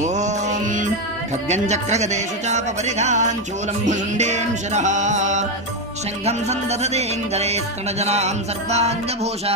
ఓం ఖడ్గం చక్రగదేషు చాపపరిఘాన్ శూలం భుజుండేం శరః శంఖం సందధతేం గరే స్తనజనాం సర్వాంగభూషా